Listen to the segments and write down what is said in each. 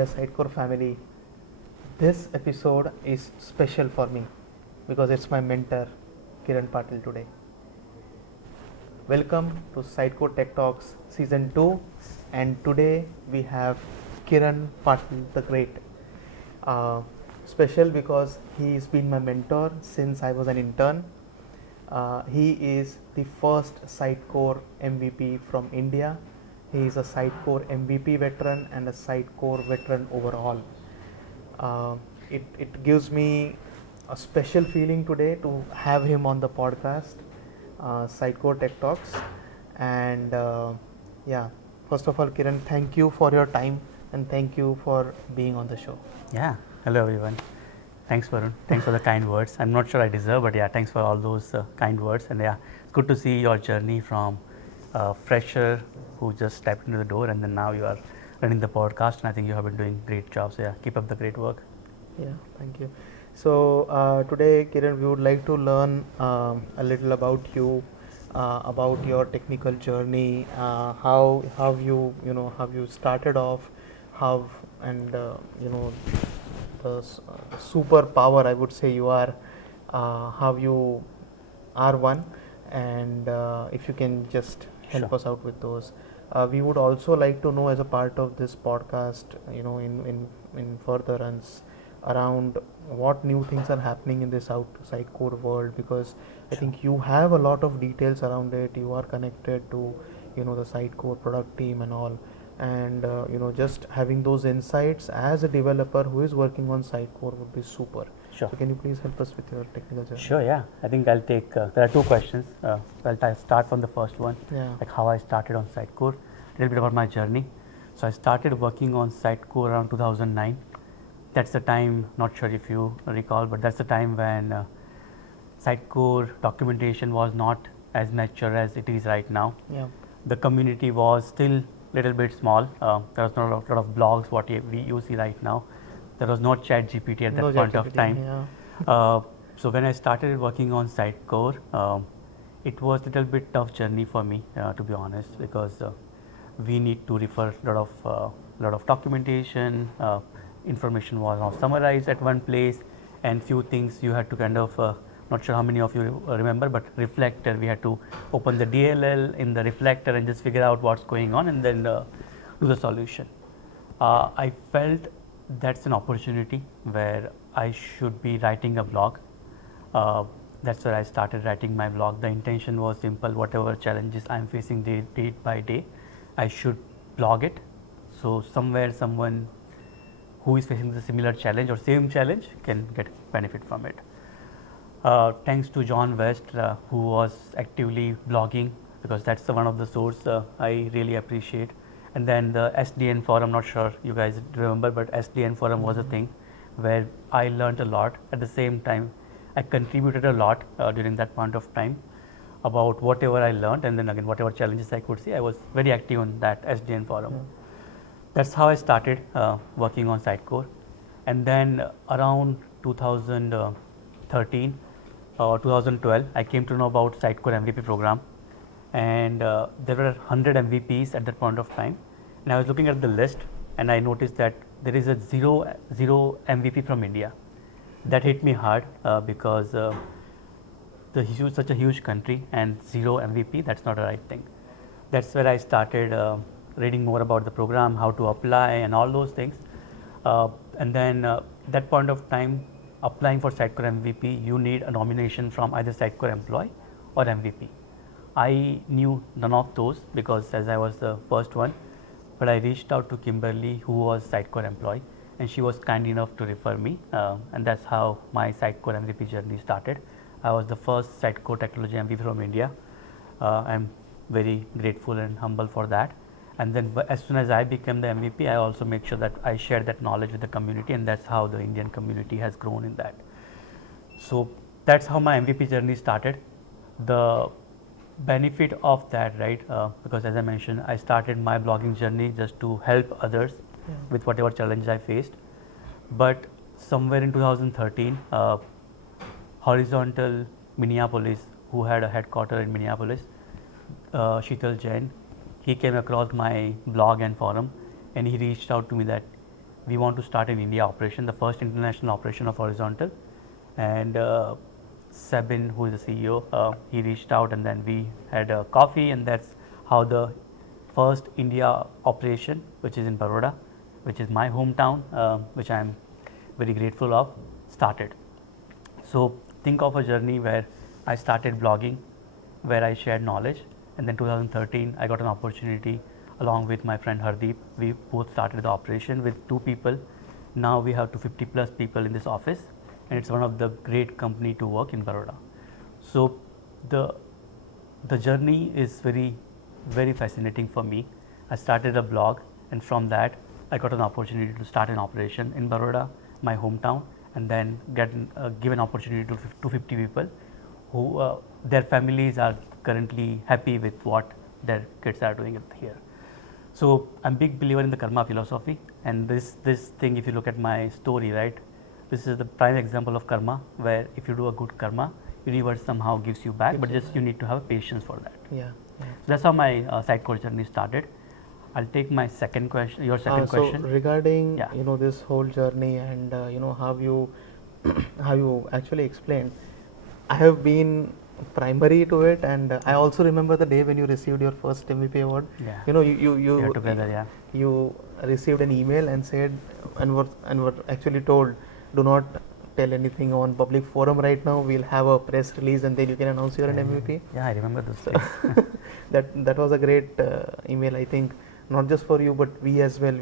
dear Sitecore family. This episode is special for me because it's my mentor, Kiran Patil, today. Welcome to Sitecore Tech Talks Season 2, and today we have Kiran Patil the Great. Special because he's been my mentor since I was an intern. He is the first Sitecore MVP from India. He is a Sitecore MVP veteran and a Sitecore veteran overall. It gives me a special feeling today to have him on the podcast, Sitecore Tech Talks. And first of all, Kiran, thank you for your time and thank you for being on the show. Yeah, hello everyone. Thanks, Varun. Thanks for the kind words. I'm not sure I deserve, but yeah, thanks for all those kind words. And yeah, it's good to see your journey from a fresher who just stepped into the door, and then now you are running the podcast. And I think you have been doing great job. So yeah, keep up the great work. Yeah, thank you. So today, Kiran, we would like to learn a little about you, about your technical journey, how you started off, how and the superpower I would say you are, how you are one, and if you can just help Sure. us out with those. We would also like to know, as a part of this podcast, in further runs, around what new things are happening in this outside core world, because I think you have a lot of details around it. You are connected to the site core product team and all, and just having those insights as a developer who is working on site core would be super. Sure. So can you please help us with your technical journey? Sure, yeah. I think I'll take, there are two questions. I'll start from the first one, Yeah. like how I started on Sitecore, a little bit about my journey. So I started working on Sitecore around 2009. That's the time, not sure if you recall, but that's the time when Sitecore documentation was not as mature as it is right now. Yeah. The community was still little bit small. There was not a lot of blogs what you see right now. There was no chat GPT at that No point of ChatGPT, time. yeah. So when I started working on Sitecore, it was a little bit tough journey for me, to be honest, because we need to refer lot of documentation. Information was not summarized at one place, and few things you had to kind of not sure how many of you remember, but reflector, we had to open the DLL in the reflector and just figure out what's going on and then do the solution. I felt that's an opportunity where I should be writing a blog. That's where I started writing my blog. The intention was simple: whatever challenges I'm facing day by day, I should blog it. So somewhere someone who is facing the similar challenge or same challenge can get benefit from it. Thanks to John West, who was actively blogging, because that's one of the source I really appreciate. And then the SDN forum, not sure you guys remember, but SDN forum was a thing where I learned a lot. At the same time, I contributed a lot during that point of time about whatever I learned, and then again whatever challenges I could see. I was very active on that SDN forum. That's how I started working on Sitecore. And then around 2013 or 2012, I came to know about Sitecore MVP program, and there were 100 MVPs at that point of time. And I was looking at the list, and I noticed that there is a zero MVP from India. That hit me hard because such a huge country and zero MVP, that's not the right thing. That's where I started reading more about the program, how to apply, and all those things. And then that point of time, applying for Sitecore MVP, you need a nomination from either Sitecore employee or MVP. I knew none of those because as I was the first one, but I reached out to Kimberly, who was Sitecore employee, and she was kind enough to refer me, and that's how my Sitecore MVP journey started. I was the first Sitecore technology MVP from India. I'm very grateful and humble for that. And then as soon as I became the MVP, I also make sure that I share that knowledge with the community, and that's how the Indian community has grown in that. So that's how my MVP journey started. The benefit of that, right? Because as I mentioned, I started my blogging journey just to help others with whatever challenge I faced. But somewhere in 2013, Horizontal Minneapolis, who had a headquarter in Minneapolis, Sheetal Jain, he came across my blog and forum, and he reached out to me that we want to start in India operation, the first international operation of horizontal. And Sabin, who is the CEO, he reached out, and then we had a coffee, and that's how the first India operation, which is in Baroda, which is my hometown, which I am very grateful of, started. So think of a journey where I started blogging, where I shared knowledge, and then 2013 I got an opportunity along with my friend Hardeep. We both started the operation with 2 people. Now we have 250 plus people in this office, and it's one of the great company to work in Baroda. So the the journey is very fascinating for me. I started a blog, and from that I got an opportunity to start an operation in Baroda, my hometown, and then get given opportunity to 250 people who their families are currently happy with what their kids are doing here. So I'm big believer in the karma philosophy, and this thing, if you look at my story, right, this is the prime example of karma, where if you do a good karma, universe somehow gives you back, but just you need to have patience for that. Yeah. So that's how my Sitecore journey started. I'll take my second question. Your second question. So regarding Yeah. this whole journey and how you how you actually explained, I have been primary to it, and I also remember the day when you received your first MVP award. Yeah. You We are together. Yeah. you received an email and said, and were actually told, do not tell anything on public forum right now. We'll have a press release and then you can announce you're an MVP. Yeah, I remember those So days. that was a great email, I think, not just for you but we as well.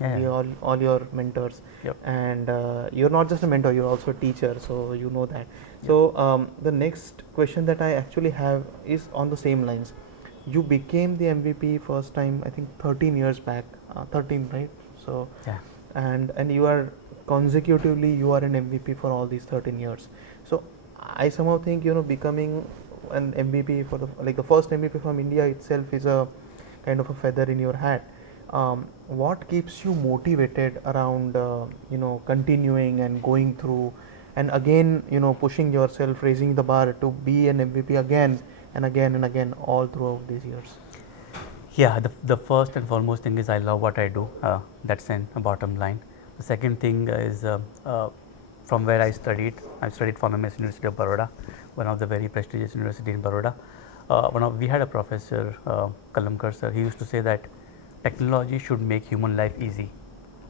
We all your mentors. Yep. And you're not just a mentor, you're also a teacher, so you know that. So the next question that I actually have is on the same lines. You became the MVP first time, I think 13 years back, 13, right? So Yeah. and you are consecutively you are an MVP for all these 13 years. So I somehow think becoming an MVP for the first MVP from India itself is a kind of a feather in your hat. What keeps you motivated around continuing and going through and again pushing yourself, raising the bar to be an MVP again and again and again all throughout these years? Yeah, the first and foremost thing is I love what I do. That's a bottom line. The second thing is from where I studied. I studied from MS University of Baroda, one of the very prestigious university in Baroda. We had a professor, Kalamkar sir. He used to say that technology should make human life easy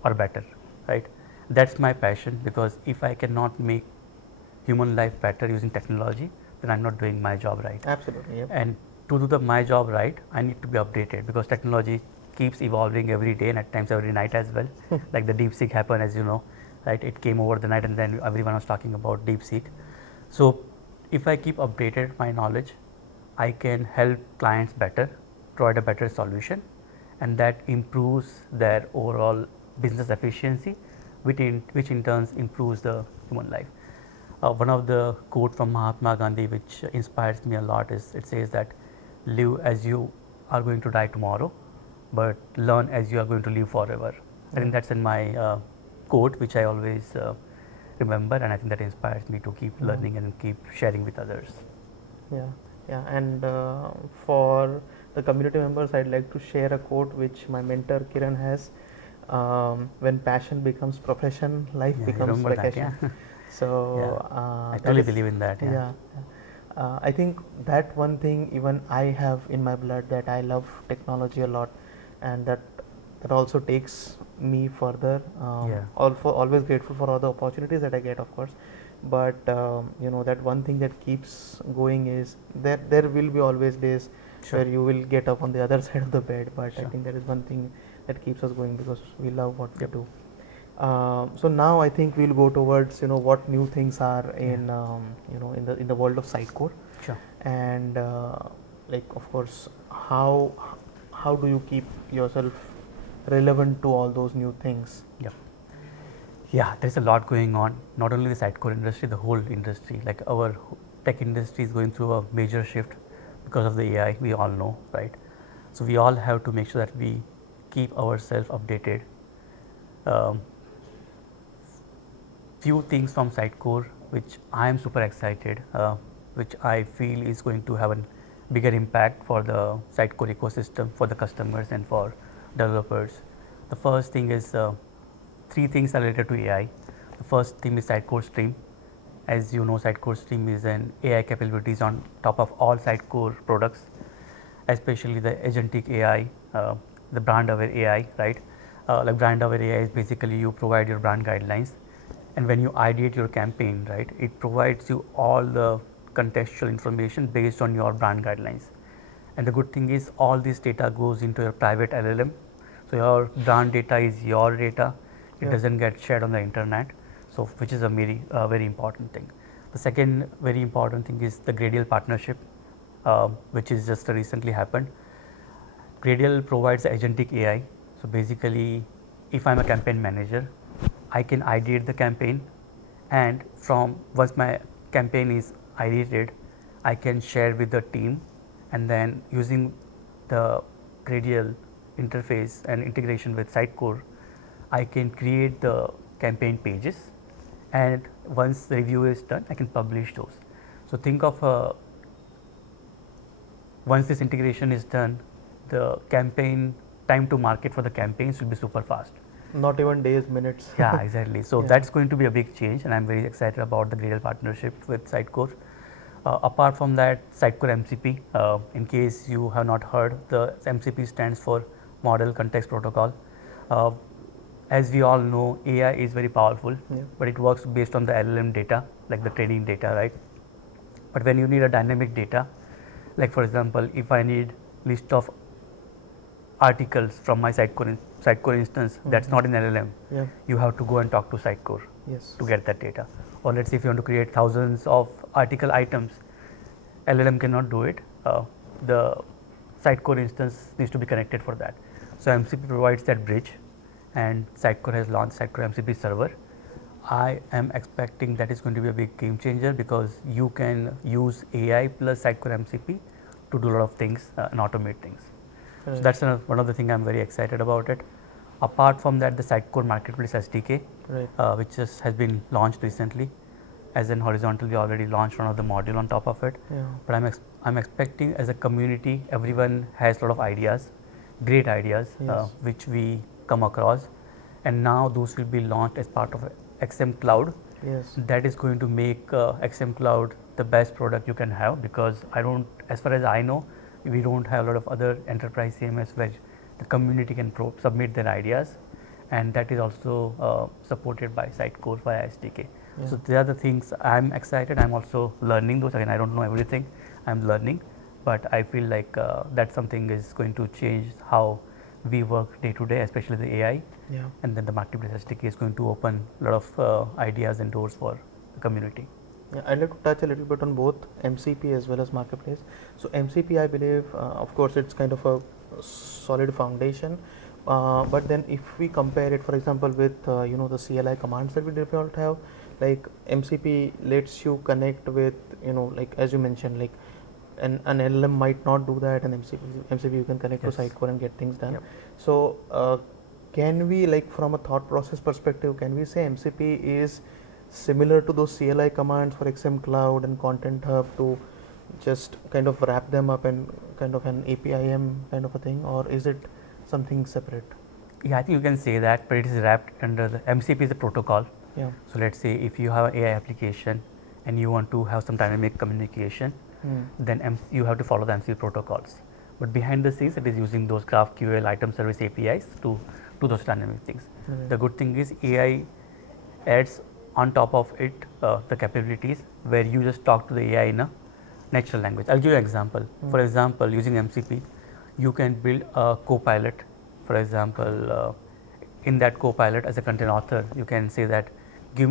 or better, right? That's my passion, because if I cannot make human life better using technology, then I'm not doing my job right. Absolutely. Yep. And to do my job right, I need to be updated, because technology keeps evolving every day and at times every night as well. Like the DeepSeek happened, as you know, right? It came over the night, and then everyone was talking about DeepSeek. So if I keep updated my knowledge, I can help clients better, provide a better solution, and that improves their overall business efficiency, which in turn improves the human life. One of the quote from Mahatma Gandhi, which inspires me a lot, is it says that live as you are going to die tomorrow, but learn as you are going to live forever. I think that's in my quote, which I always remember, and I think that inspires me to keep learning and keep sharing with others. Yeah, and for the community members, I'd like to share a quote which my mentor Kiran has. When passion becomes profession, life becomes vacation. Yeah. So I totally believe in that. Yeah. I think that one thing even I have in my blood, that I love technology a lot, and that also takes me further. Always grateful for all the opportunities that I get, of course. But that one thing that keeps going is there will be always days where you will get up on the other side of the bed. But I think that is one thing that keeps us going, because we love what we do. So now I think we'll go towards what new things are in in the world of Sitecore. Sure. And like, of course, how do you keep yourself relevant to all those new things? Yeah, there's a lot going on. Not only the Sitecore industry, the whole industry. Like our tech industry is going through a major shift because of the AI. We all know, right? So we all have to make sure that we keep ourselves updated. Few things from Sitecore which I am super excited, which I feel is going to have a bigger impact for the Sitecore ecosystem, for the customers and for developers. The first thing is three things are related to AI. The first thing is Sitecore Stream. As you know, Sitecore Stream is an AI capabilities on top of all Sitecore products, especially the agentic AI, the brand aware AI, right? Like brand aware AI is basically you provide your brand guidelines, and when you ideate your campaign, right, it provides you all the contextual information based on your brand guidelines. And the good thing is all this data goes into your private LLM, so your brand data is your data. It Yeah. doesn't get shared on the internet, so which is a very important thing. The second very important thing is the Gradial partnership, which is just recently happened. Gradial provides agentic AI. So basically, if I'm a campaign manager, I can ideate the campaign, and from once my campaign is ideated, I can share with the team, and then using the Gradial interface and integration with Sitecore, I can create the campaign pages, and once the review is done, I can publish those. So think of once this integration is done, the campaign time to market for the campaigns will be super fast. Not even days, minutes. Yeah, exactly. So Yeah. that's going to be a big change, and I'm very excited about the Gradle partnership with Sitecore. Apart from that, Sitecore MCP, in case you have not heard, the MCP stands for Model Context Protocol. Uh, as we all know, AI is very powerful, Yeah. but it works based on the LLM data, like the training data, right? But when you need a dynamic data, like for example, if I need list of articles from my Sitecore instance that's not in LLM, Yeah. you have to go and talk to Sitecore Yes. to get that data. Or let's say if you want to create thousands of article items, LLM cannot do it. The Sitecore instance needs to be connected for that. So MCP provides that bridge, and Sitecore has launched Sitecore MCP server. I am expecting that is going to be a big game changer because you can use AI plus Sitecore MCP to do a lot of things and automate things. So Right. that's one of the things I'm very excited about it. Apart from that, the Sitecore Marketplace SDK, Right. which just has been launched recently. As in horizontal, we already launched one of the module on top of it. Yeah. But I'm expecting as a community, everyone has a lot of ideas, great ideas, Yes. which we come across, and now those will be launched as part of XM Cloud. Yes. That is going to make XM Cloud the best product you can have, because I don't, as far as I know, we don't have a lot of other enterprise CMS where the community can submit their ideas, and that is also supported by Sitecore via SDK. Yeah. So they are the things I'm excited. I'm also learning those. Again, I don't know everything. I'm learning, but I feel like that something is going to change how we work day to day, especially the AI. Yeah. And then the marketplace SDK is going to open a lot of ideas and doors for the community. Yeah, I'd like to touch a little bit on both MCP as well as marketplace. So MCP, I believe, of course, it's kind of a solid foundation. But then, if we compare it, for example, with the CLI commands that we default have, like MCP lets you connect with, like as you mentioned, like an LLM might not do that, and MCP you can connect Yes. to Sitecore and get things done. Yep. So can we, like from a thought process perspective, can we say MCP is similar to those CLI commands for XM Cloud and Content Hub to just kind of wrap them up and kind of an APIM kind of a thing, or is it something separate? Yeah, I think you can say that, but it is wrapped under the MCP is a protocol. Yeah. So let's say if you have an AI application and you want to have some dynamic communication, then you have to follow the MCP protocols. But behind the scenes, it is using those GraphQL item service APIs to do those dynamic things. Right. The good thing is AI adds on top of it the capabilities where you just talk to the AI in a natural language. I'll give you an example. For example, using MCP, you can build a co-pilot. For example, in that co-pilot, as a content author, you can say that give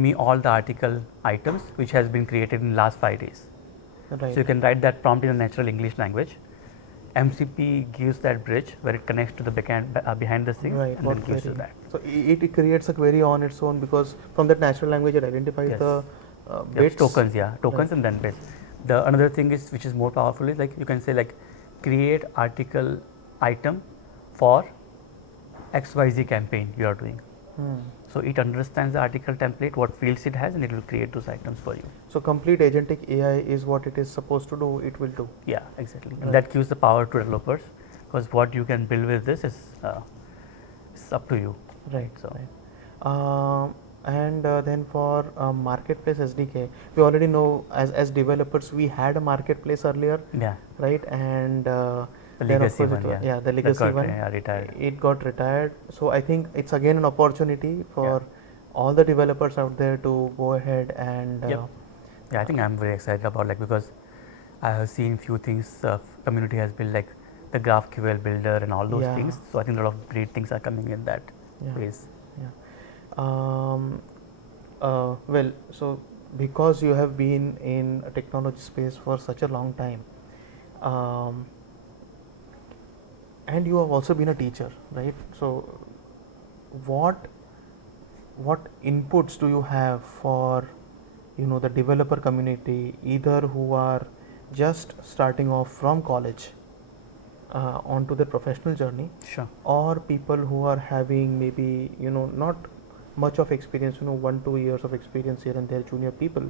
me all the article items which has been created in last 5 days. Right. So you can write that prompt in a natural English language. MCP gives that bridge where it connects to the behind the scenes, Right, and what then gives you query? that. So it creates a query on its own, because from that natural language it identifies Yes. the Yes, bits. tokens, tokens, Right. and then bits. The another thing is which is more powerful is, like you can say like create article item for XYZ campaign you are doing. So it understands the article template, what fields it has, and it will create those items for you. So complete agentic AI is what it is supposed to do. It will do. Yeah, exactly. Right. And that gives the power to developers, because what you can build with this is it's up to you. Right. So Right. And then for marketplace SDK, we already know as developers we had a marketplace earlier, yeah, right? And the then of legacy course one, yeah, yeah, the the legacy current one, retired. it got retired. So I think it's again an opportunity Yeah. for all the developers out there to go ahead and Yep. Yeah, I think I'm very excited about, like, because I have seen few things community has built, like the GraphQL builder and all those yeah, things. So I think a lot of great things are coming in that yeah, phase. yeah. Um, well, so because you have been in a technology space for such a long time, um, and you have also been a teacher, right? So what what inputs do you have for the developer community, either who are just starting off from college onto their professional journey, Sure. or people who are having maybe not much of experience, 1 2 years of experience here and there, junior people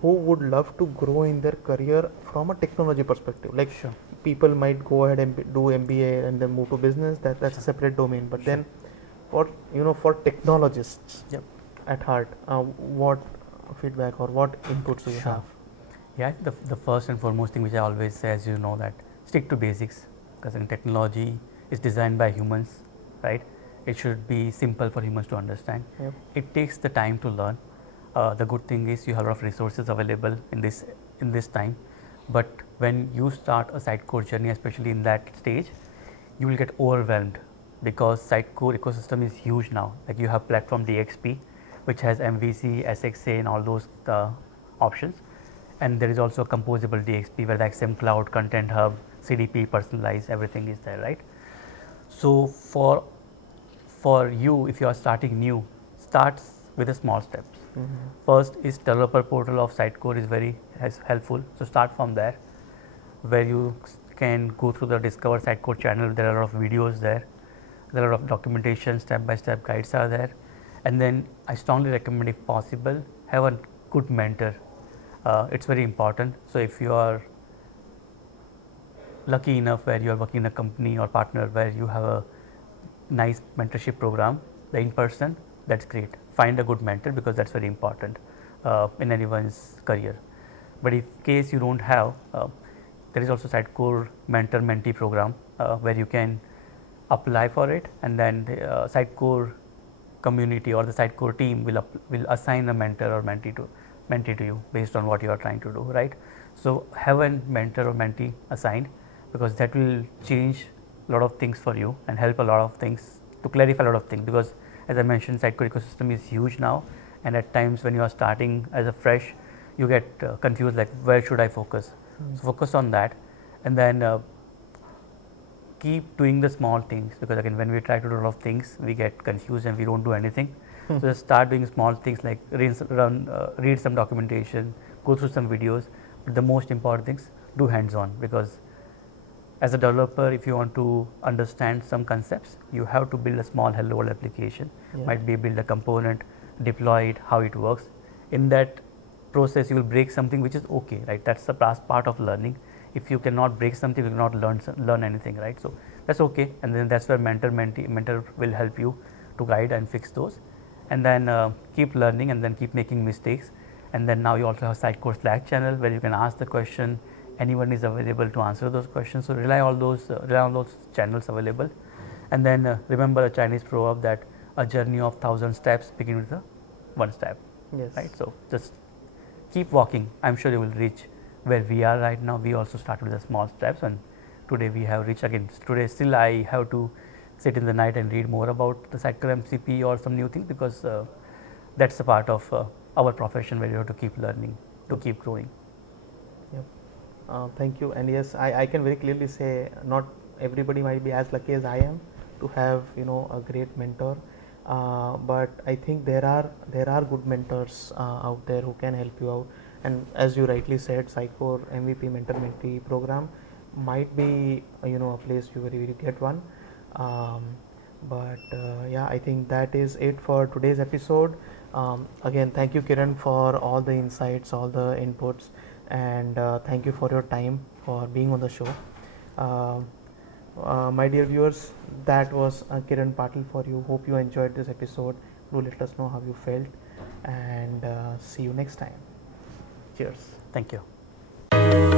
who would love to grow in their career from a technology perspective, like Sure. people might go ahead and do MBA and then move to business, that's a Sure. separate domain, but Sure. then for for technologists Yep. at heart, what feedback or what inputs do you Sure. have? Yeah, the first and foremost thing which I always say, as you know, that stick to basics, because in technology is designed by humans, right? It should be simple for humans to understand. Yep. It takes the time to learn. The good thing is you have a lot of resources available in this time, but when you start a site core journey, especially in that stage, you will get overwhelmed because site core ecosystem is huge now. Like you have platform DXP, which has MVC, SXA, and all those options, and there is also a composable DXP where the XM Cloud, Content Hub, CDP, personalized, everything is there, right? So for you, if you are starting new, starts with the small steps. Mm-hmm. First is developer portal of Sitecore is very helpful. So start from there, where you can go through the Discover Sitecore channel. There are a lot of videos there. There are a lot of documentation, step-by-step guides are there. And then I strongly recommend, if possible, have a good mentor. It's very important. So if you are lucky enough where you are working in a company or partner where you have a nice mentorship program, the in person, that's great. Find a good mentor because that's very important in anyone's career. But if case you don't have, there is also Sitecore mentor mentee program where you can apply for it, and then the Sitecore community or the Sitecore team will assign a mentor or mentee to you based on what you are trying to do, right? So have a mentor or mentee assigned, because that will change a lot of things for you and help a lot of things to clarify a lot of things, because as I mentioned, Sitecore ecosystem is huge now, and at times when you are starting as a fresh, you get confused, like where should I focus. So focus on that, and then keep doing the small things, because again when we try to do a lot of things we get confused and we don't do anything. So just start doing small things, like read some documentation, go through some videos, but the most important things, do hands on, because as a developer, if you want to understand some concepts, you have to build a small hello world application. Yeah. Might be build a component, deploy it, how it works. In that process, you will break something, which is okay, right? That's the part of learning. If you cannot break something, you cannot learn anything, right? So that's okay, and then that's where mentor will help you to guide and fix those, and then keep learning, and then keep making mistakes, and then now you also have Sitecore Slack channel where you can ask the question. Anyone is available to answer those questions. So rely on those channels available, and then remember a Chinese proverb that a journey of 1,000 steps begin with a one step, Yes. right? So just keep walking. I'm sure you will reach where we are right now. We also started with the small steps, and today we have reached again. Today still I have to sit in the night and read more about the Sitecore MCP or some new things, because that's a part of our profession where you have to keep learning to keep growing. Yep. Thank you. And yes, I can very clearly say not everybody might be as lucky as I am to have a great mentor, but I think there are good mentors out there who can help you out. And as you rightly said, Sitecore MVP mentor mentee program might be a place where you get one. Um, but yeah, I think that is it for today's episode. Again, thank you, Kiran, for all the insights, all the inputs, and thank you for your time for being on the show. Um my dear viewers, that was Kiran Patil for you. Hope you enjoyed this episode. Do let us know how you felt, and see you next time. Cheers. Thank you.